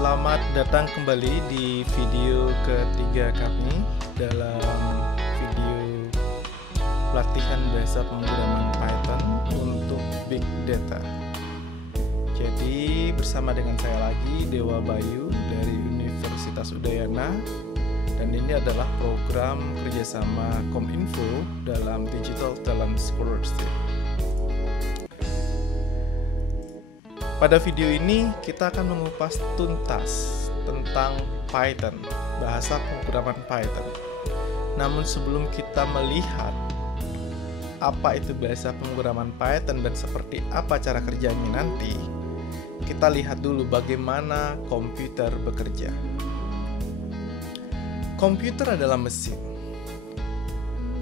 Selamat datang kembali di video ketiga kami dalam video pelatihan bahasa pemrograman Python untuk Big Data. Jadi bersama dengan saya lagi, Dewa Bayu dari Universitas Udayana, dan ini adalah program kerjasama Kominfo dalam Digital Talent Scholarship. Pada video ini kita akan mengupas tuntas tentang Python, bahasa pemrograman Python. Namun sebelum kita melihat apa itu bahasa pemrograman Python dan seperti apa cara kerjanya nanti, kita lihat dulu bagaimana komputer bekerja. Komputer adalah mesin.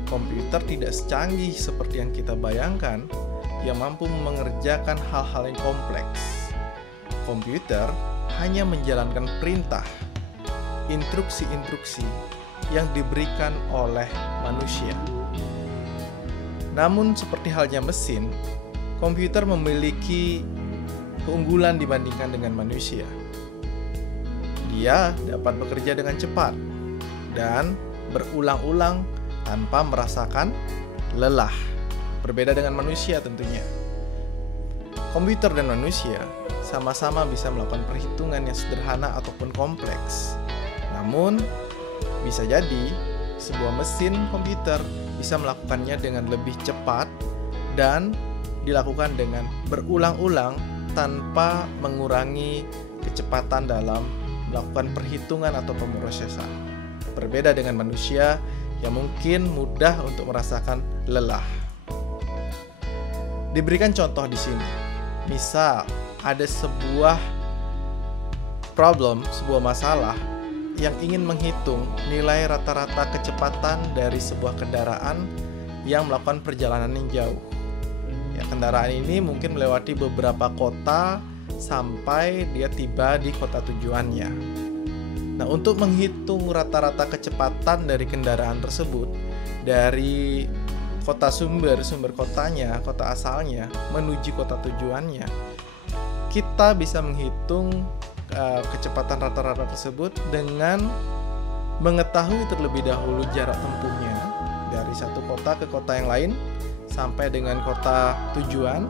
Komputer tidak secanggih seperti yang kita bayangkan, yang mampu mengerjakan hal-hal yang kompleks. Komputer hanya menjalankan perintah, instruksi-instruksi yang diberikan oleh manusia. Namun seperti halnya mesin, komputer memiliki keunggulan dibandingkan dengan manusia. Dia dapat bekerja dengan cepat dan berulang-ulang tanpa merasakan lelah. Berbeda dengan manusia tentunya. Komputer dan manusia sama-sama bisa melakukan perhitungan yang sederhana ataupun kompleks. Namun, bisa jadi sebuah mesin komputer bisa melakukannya dengan lebih cepat dan dilakukan dengan berulang-ulang tanpa mengurangi kecepatan dalam melakukan perhitungan atau pemrosesan. Berbeda dengan manusia yang mungkin mudah untuk merasakan lelah. Diberikan contoh di sini. Misal, ada sebuah problem, sebuah masalah yang ingin menghitung nilai rata-rata kecepatan dari sebuah kendaraan yang melakukan perjalanan yang jauh. Ya, kendaraan ini mungkin melewati beberapa kota sampai dia tiba di kota tujuannya. Nah, untuk menghitung rata-rata kecepatan dari kendaraan tersebut dari kota sumber kotanya, kota asalnya, menuju kota tujuannya, kita bisa menghitung kecepatan rata-rata tersebut dengan mengetahui terlebih dahulu jarak tempuhnya dari satu kota ke kota yang lain sampai dengan kota tujuan,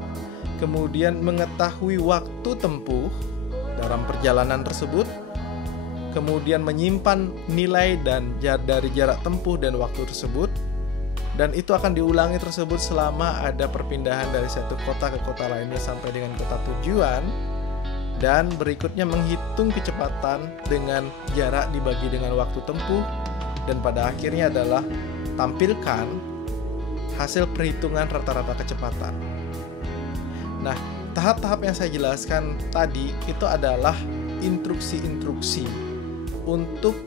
kemudian mengetahui waktu tempuh dalam perjalanan tersebut, kemudian menyimpan nilai dan dari jarak tempuh dan waktu tersebut. Dan itu akan diulangi tersebut selama ada perpindahan dari satu kota ke kota lainnya sampai dengan kota tujuan. Dan berikutnya menghitung kecepatan dengan jarak dibagi dengan waktu tempuh. Dan pada akhirnya adalah tampilkan hasil perhitungan rata-rata kecepatan. Nah, tahap-tahap yang saya jelaskan tadi itu adalah instruksi-instruksi untuk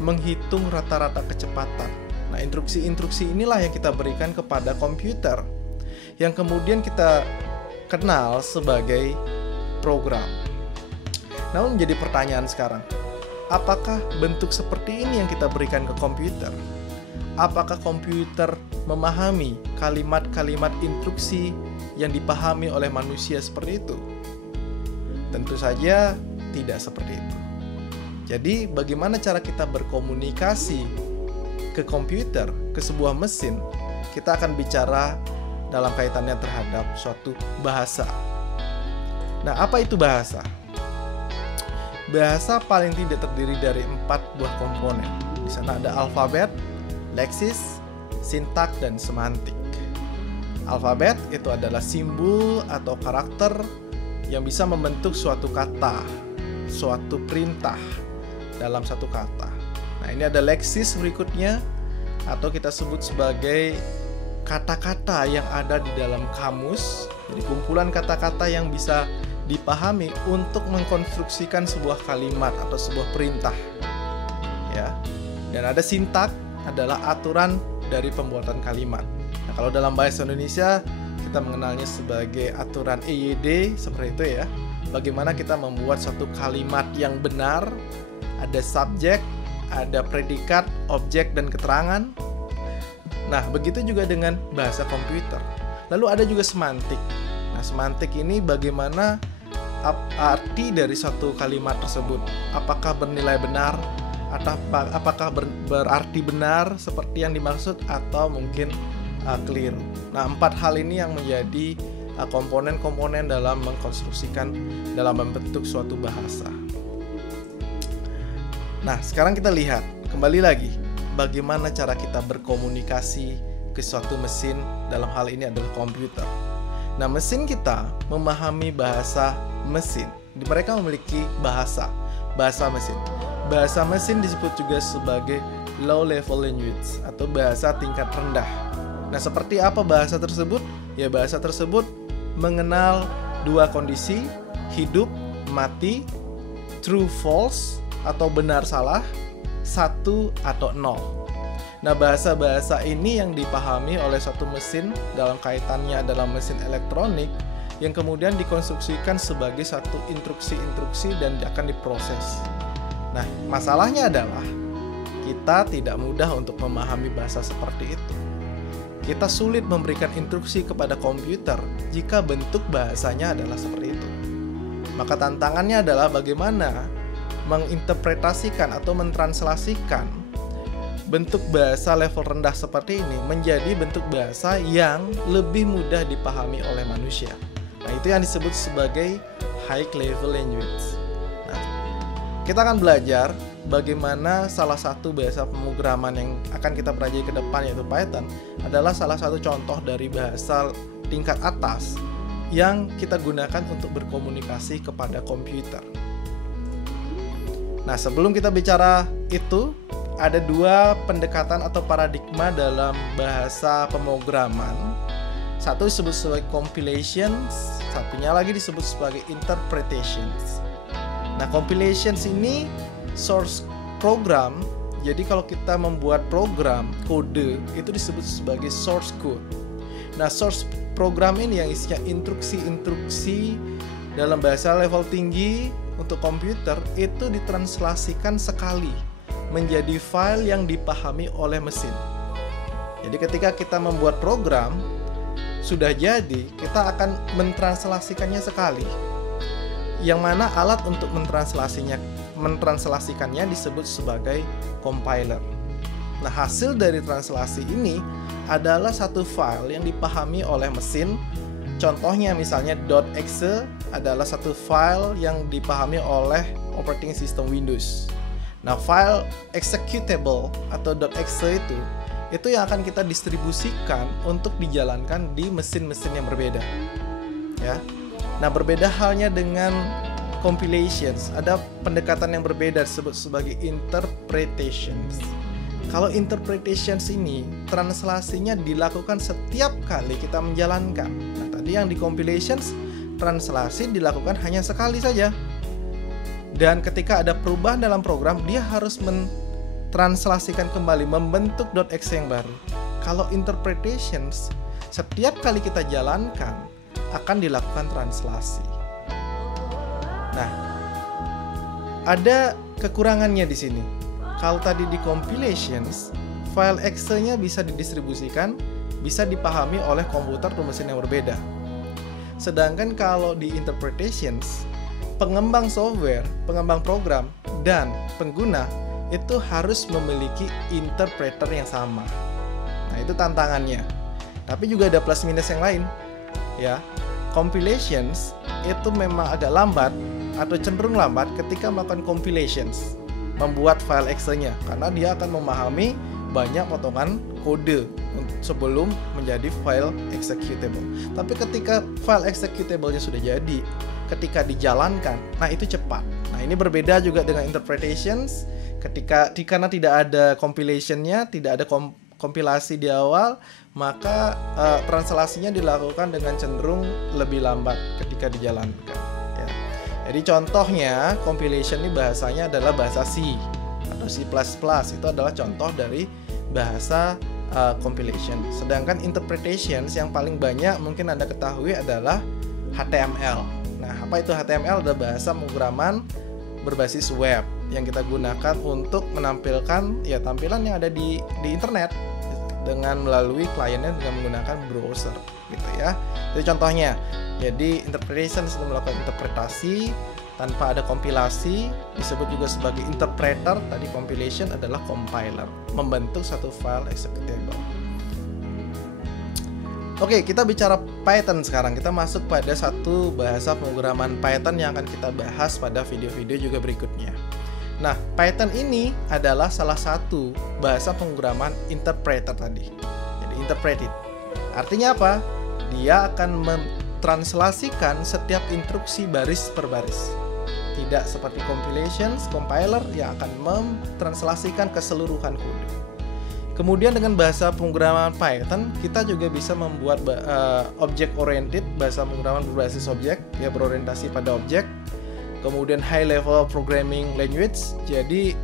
menghitung rata-rata kecepatan. Nah, instruksi-instruksi inilah yang kita berikan kepada komputer, yang kemudian kita kenal sebagai program. Namun menjadi pertanyaan sekarang, apakah bentuk seperti ini yang kita berikan ke komputer? Apakah komputer memahami kalimat-kalimat instruksi yang dipahami oleh manusia seperti itu? Tentu saja tidak seperti itu. Jadi, bagaimana cara kita berkomunikasi ke komputer, ke sebuah mesin? Kita akan bicara dalam kaitannya terhadap suatu bahasa. Nah, apa itu bahasa? Bahasa paling tidak terdiri dari 4 buah komponen. Di sana ada alfabet, leksis, sintak, dan semantik. Alfabet itu adalah simbol atau karakter yang bisa membentuk suatu kata, suatu perintah dalam satu kata. Nah, ini ada leksis berikutnya, atau kita sebut sebagai kata-kata yang ada di dalam kamus. Jadi kumpulan kata-kata yang bisa dipahami untuk mengkonstruksikan sebuah kalimat atau sebuah perintah. Ya. Dan ada sintak, adalah aturan dari pembuatan kalimat. Nah, kalau dalam bahasa Indonesia kita mengenalnya sebagai aturan EYD, seperti itu ya. Bagaimana kita membuat suatu kalimat yang benar, ada subjek, ada predikat, objek, dan keterangan. Nah, begitu juga dengan bahasa komputer. Lalu ada juga semantik. Nah, semantik ini bagaimana arti dari suatu kalimat tersebut. Apakah bernilai benar, atau apakah berarti benar seperti yang dimaksud, atau mungkin keliru. Nah, 4 hal ini yang menjadi komponen-komponen dalam mengkonstruksikan, dalam membentuk suatu bahasa. Nah, sekarang kita lihat kembali lagi bagaimana cara kita berkomunikasi ke suatu mesin, dalam hal ini adalah komputer. Nah, mesin kita memahami bahasa mesin. Mereka memiliki bahasa mesin. Bahasa mesin disebut juga sebagai low level language atau bahasa tingkat rendah. Nah, seperti apa bahasa tersebut? Ya, bahasa tersebut mengenal 2 kondisi, hidup, mati, true, false, atau benar, salah, 1 atau 0. Nah, bahasa-bahasa ini yang dipahami oleh suatu mesin dalam kaitannya dalam mesin elektronik yang kemudian dikonstruksikan sebagai satu instruksi-instruksi dan akan diproses. Nah, masalahnya adalah kita tidak mudah untuk memahami bahasa seperti itu. Kita sulit memberikan instruksi kepada komputer jika bentuk bahasanya adalah seperti itu. Maka tantangannya adalah bagaimana menginterpretasikan atau mentranslasikan bentuk bahasa level rendah seperti ini menjadi bentuk bahasa yang lebih mudah dipahami oleh manusia. Nah, itu yang disebut sebagai high level language. Nah, kita akan belajar bagaimana salah satu bahasa pemrograman yang akan kita pelajari ke depan, yaitu Python, adalah salah satu contoh dari bahasa tingkat atas yang kita gunakan untuk berkomunikasi kepada komputer. Nah, sebelum kita bicara itu, ada 2 pendekatan atau paradigma dalam bahasa pemrograman. Satu disebut sebagai compilations, satunya lagi disebut sebagai interpretations. Nah, compilations ini source program. Jadi kalau kita membuat program kode itu disebut sebagai source code. Nah, source program ini yang isinya instruksi-instruksi dalam bahasa level tinggi untuk komputer itu ditranslasikan sekali menjadi file yang dipahami oleh mesin. Jadi ketika kita membuat program sudah jadi, kita akan mentranslasikannya sekali. Yang mana alat untuk mentranslasikannya disebut sebagai compiler. Nah, hasil dari translasi ini adalah satu file yang dipahami oleh mesin. Contohnya misalnya .exe adalah satu file yang dipahami oleh operating system Windows. Nah, file executable atau .exe itu yang akan kita distribusikan untuk dijalankan di mesin-mesin yang berbeda. Ya. Nah, berbeda halnya dengan compilations. Ada pendekatan yang berbeda disebut sebagai interpretations. Kalau interpretations ini translasinya dilakukan setiap kali kita menjalankan. Nah, tadi yang di compilations translasi dilakukan hanya sekali saja. Dan ketika ada perubahan dalam program, dia harus mentranslasikan kembali, membentuk .exe yang baru. Kalau interpretations, setiap kali kita jalankan, akan dilakukan translasi. Nah, ada kekurangannya di sini. Kalau tadi di compilations, file exe-nya bisa didistribusikan, bisa dipahami oleh komputer atau mesin yang berbeda. Sedangkan kalau di interpretations, pengembang software, pengembang program, dan pengguna itu harus memiliki interpreter yang sama. Nah, itu tantangannya. Tapi juga ada plus minus yang lain. Ya, compilations itu memang agak lambat atau cenderung lambat ketika melakukan compilations, membuat file exe-nya, karena dia akan memahami banyak potongan kode sebelum menjadi file executable. Tapi ketika file executable-nya sudah jadi, ketika dijalankan, nah itu cepat. Nah, ini berbeda juga dengan interpretations. Karena tidak ada compilation-nya, tidak ada kompilasi di awal, maka translasinya dilakukan dengan cenderung lebih lambat ketika dijalankan. Ya. Jadi contohnya compilation ini bahasanya adalah bahasa C atau C++. Itu adalah contoh dari bahasa compilation. Sedangkan interpretations yang paling banyak mungkin Anda ketahui adalah HTML. Nah, apa itu HTML? Adalah bahasa pemrograman berbasis web yang kita gunakan untuk menampilkan ya tampilan yang ada di internet dengan melalui kliennya dengan menggunakan browser gitu ya. Jadi contohnya Jadi interpretation itu melakukan interpretasi tanpa ada kompilasi, disebut juga sebagai interpreter. Tadi compilation adalah compiler, membentuk satu file executable. Oke, kita bicara Python sekarang. Kita masuk pada satu bahasa pemrograman Python yang akan kita bahas pada video-video juga berikutnya. Nah, Python ini adalah salah satu bahasa pemrograman interpreter tadi. Jadi interpreted. Artinya apa? Dia akan mentranslasikan setiap instruksi baris per baris. Tidak seperti compiler yang akan mentranslasikan keseluruhan kode. Kemudian dengan bahasa pemrograman Python, kita juga bisa membuat object oriented, bahasa pemrograman berbasis objek, ya berorientasi pada objek. Kemudian high level programming language. Jadi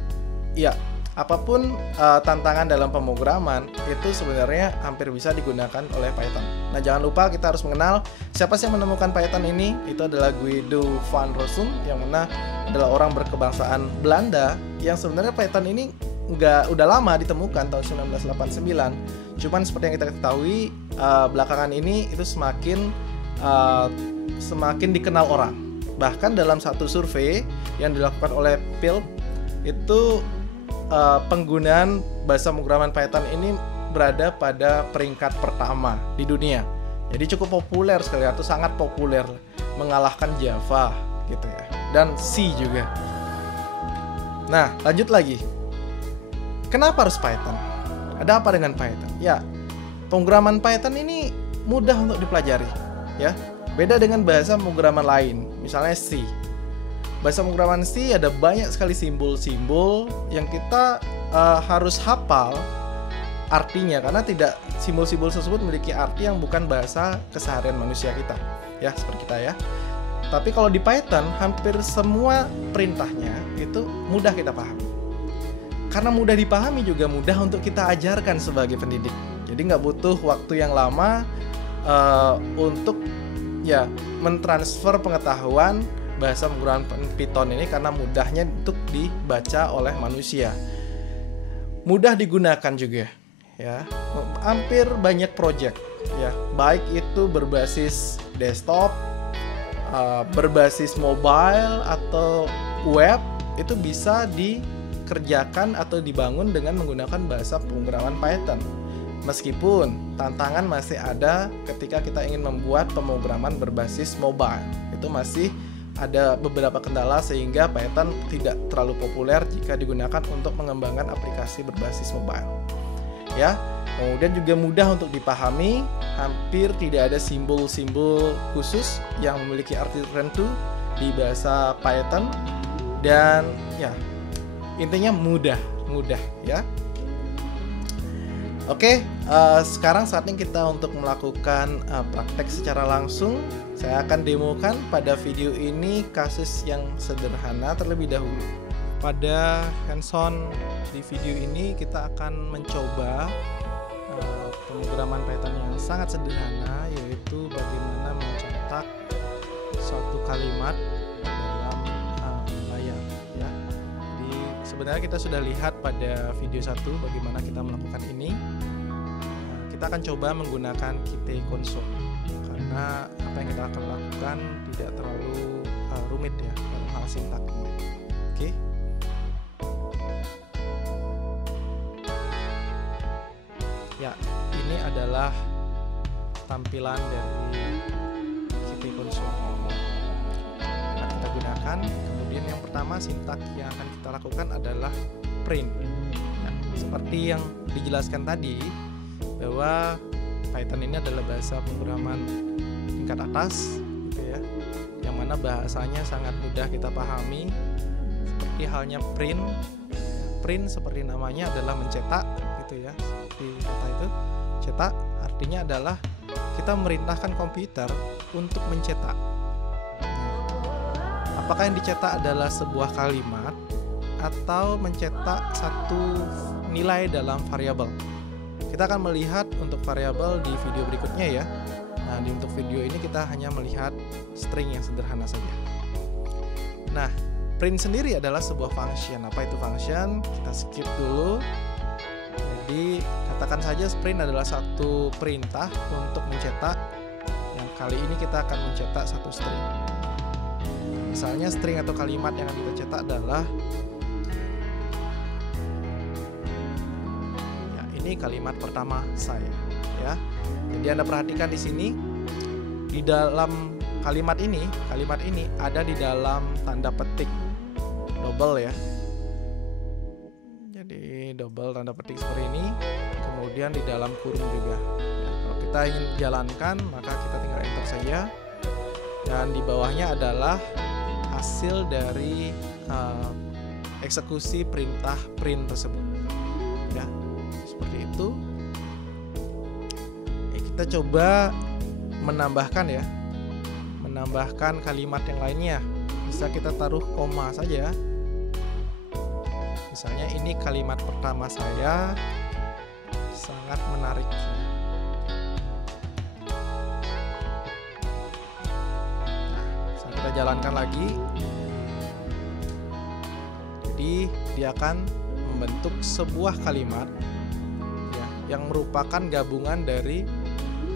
ya, apapun tantangan dalam pemrograman itu sebenarnya hampir bisa digunakan oleh Python. Nah, jangan lupa kita harus mengenal siapa sih yang menemukan Python ini. Itu adalah Guido van Rossum, yang mana adalah orang berkebangsaan Belanda, yang sebenarnya Python ini udah lama ditemukan, tahun 1989. Cuman seperti yang kita ketahui, belakangan ini itu semakin dikenal orang. Bahkan dalam satu survei yang dilakukan oleh Phil, itu penggunaan bahasa pemrograman Python ini berada pada peringkat pertama di dunia. Jadi cukup populer sekali, atau sangat populer, mengalahkan Java gitu ya, dan C juga. Nah, lanjut lagi. Kenapa harus Python? Ada apa dengan Python? Ya, pemrograman Python ini mudah untuk dipelajari, ya. Beda dengan bahasa pemrograman lain, misalnya C. Bahasa pemrograman C ada banyak sekali simbol-simbol yang kita harus hafal artinya, karena tidak simbol-simbol tersebut memiliki arti yang bukan bahasa keseharian manusia kita, ya, seperti kita ya. Tapi kalau di Python, hampir semua perintahnya itu mudah kita pahami. Karena mudah dipahami juga mudah untuk kita ajarkan sebagai pendidik. Jadi nggak butuh waktu yang lama untuk ya mentransfer pengetahuan bahasa pemrograman Python ini, karena mudahnya untuk dibaca oleh manusia. Mudah digunakan juga, ya. Hampir banyak project, ya, baik itu berbasis desktop, berbasis mobile atau web, itu bisa dikerjakan atau dibangun dengan menggunakan bahasa pemrograman Python. Meskipun tantangan masih ada ketika kita ingin membuat pemrograman berbasis mobile, itu masih ada beberapa kendala sehingga Python tidak terlalu populer jika digunakan untuk mengembangkan aplikasi berbasis mobile. Ya, kemudian juga mudah untuk dipahami, hampir tidak ada simbol-simbol khusus yang memiliki arti tertentu di bahasa Python, dan ya intinya mudah ya. Oke, sekarang saatnya kita untuk melakukan praktek secara langsung. Saya akan demokan pada video ini kasus yang sederhana terlebih dahulu. Pada hands-on di video ini kita akan mencoba pemrograman Python yang sangat sederhana, yaitu bagaimana mencetak suatu kalimat dalam layar, ya. Jadi sebenarnya kita sudah lihat pada video 1 bagaimana kita melakukan ini. Kita akan coba menggunakan Qt Console, karena apa yang kita akan lakukan tidak terlalu rumit ya dalam hal sintaknya. Oke. Ya, ini adalah tampilan dari Qt Console. Nah, kita gunakan. Kemudian yang pertama, sintak yang akan kita lakukan adalah print. Nah, seperti yang dijelaskan tadi, bahwa Python ini adalah bahasa pemrograman tingkat atas, gitu ya, yang mana bahasanya sangat mudah kita pahami. Seperti halnya print. Print seperti namanya adalah mencetak, gitu ya. Seperti kata itu, cetak artinya adalah kita memerintahkan komputer untuk mencetak. Apakah yang dicetak adalah sebuah kalimat atau mencetak satu nilai dalam variabel? Kita akan melihat untuk variabel di video berikutnya ya. Nah, untuk video ini kita hanya melihat string yang sederhana saja. Nah, print sendiri adalah sebuah function. Apa itu function? Kita skip dulu. Jadi, katakan saja print adalah satu perintah untuk mencetak yang kali ini kita akan mencetak satu string. Misalnya string atau kalimat yang akan kita cetak adalah ya, ini kalimat pertama saya ya. Jadi Anda perhatikan di sini, di dalam kalimat ini ada di dalam tanda petik double ya. Jadi double tanda petik seperti ini, kemudian di dalam kurung juga. Ya, kalau kita ingin jalankan, maka kita tinggal enter saja. Dan di bawahnya adalah hasil dari eksekusi perintah print tersebut. Ya, seperti itu. Kita coba menambahkan ya, menambahkan kalimat yang lainnya. Bisa kita taruh koma saja. Misalnya ini kalimat pertama saya, sangat menarik. Nah, kita jalankan lagi. Jadi dia akan membentuk sebuah kalimat ya, yang merupakan gabungan dari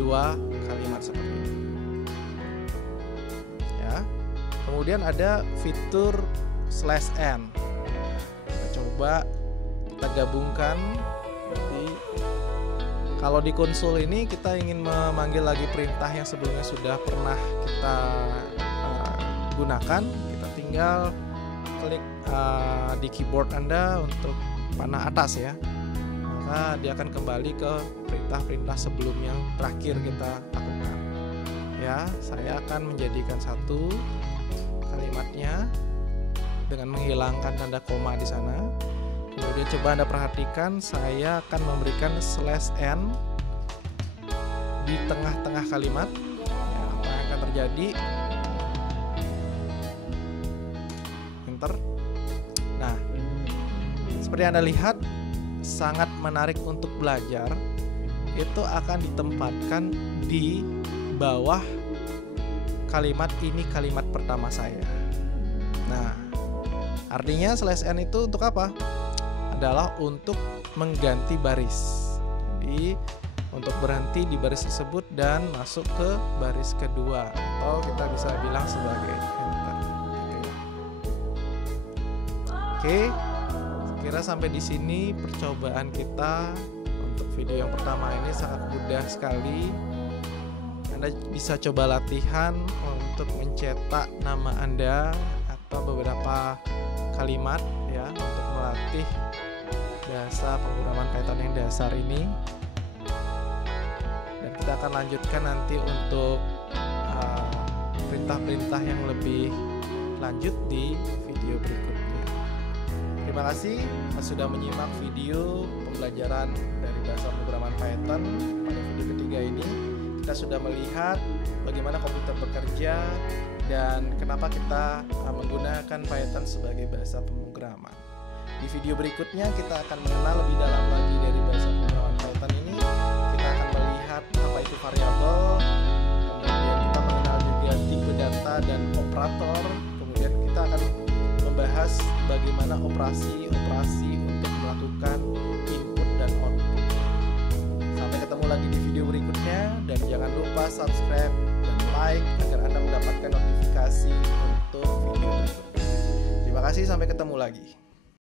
dua kalimat seperti ini. Ya. Kemudian ada fitur /n. Coba kita gabungkan. Jadi kalau di konsol ini kita ingin memanggil lagi perintah yang sebelumnya sudah pernah kita gunakan, kita tinggal klik di keyboard Anda untuk panah atas ya, maka dia akan kembali ke perintah-perintah sebelum yang terakhir kita lakukan ya. Saya akan menjadikan satu kalimatnya dengan menghilangkan tanda koma di sana. Kemudian coba Anda perhatikan, saya akan memberikan /n di tengah-tengah kalimat. Ya, apa yang akan terjadi? Enter. Nah, seperti Anda lihat, sangat menarik untuk belajar. Itu akan ditempatkan di bawah kalimat ini, kalimat pertama saya. Nah, artinya /n itu untuk apa? Adalah untuk mengganti baris. Jadi untuk berhenti di baris tersebut dan masuk ke baris kedua, atau kita bisa bilang sebagai enter. Oke, kira sampai di sini percobaan kita untuk video yang pertama ini sangat mudah sekali. Anda bisa coba latihan untuk mencetak nama Anda atau beberapa kalimat ya, untuk melatih bahasa pemrograman Python yang dasar ini. Dan kita akan lanjutkan nanti untuk perintah-perintah yang lebih lanjut di video berikutnya. Terima kasih sudah menyimak video pembelajaran dari bahasa pemrograman Python. Pada video ketiga ini kita sudah melihat bagaimana komputer bekerja dan kenapa kita menggunakan Python sebagai bahasa pemrograman. Di video berikutnya kita akan mengenal lebih dalam lagi dari bahasa pemrograman Python ini. Kita akan melihat apa itu variabel, kemudian kita mengenal juga tipe data dan operator, kemudian kita akan membahas bagaimana operasi-operasi untuk melakukan input dan output. Sampai ketemu lagi di video berikutnya, dan jangan lupa subscribe dan like agar Anda mendapatkan notifikasi untuk video berikutnya. Terima kasih, sampai ketemu lagi.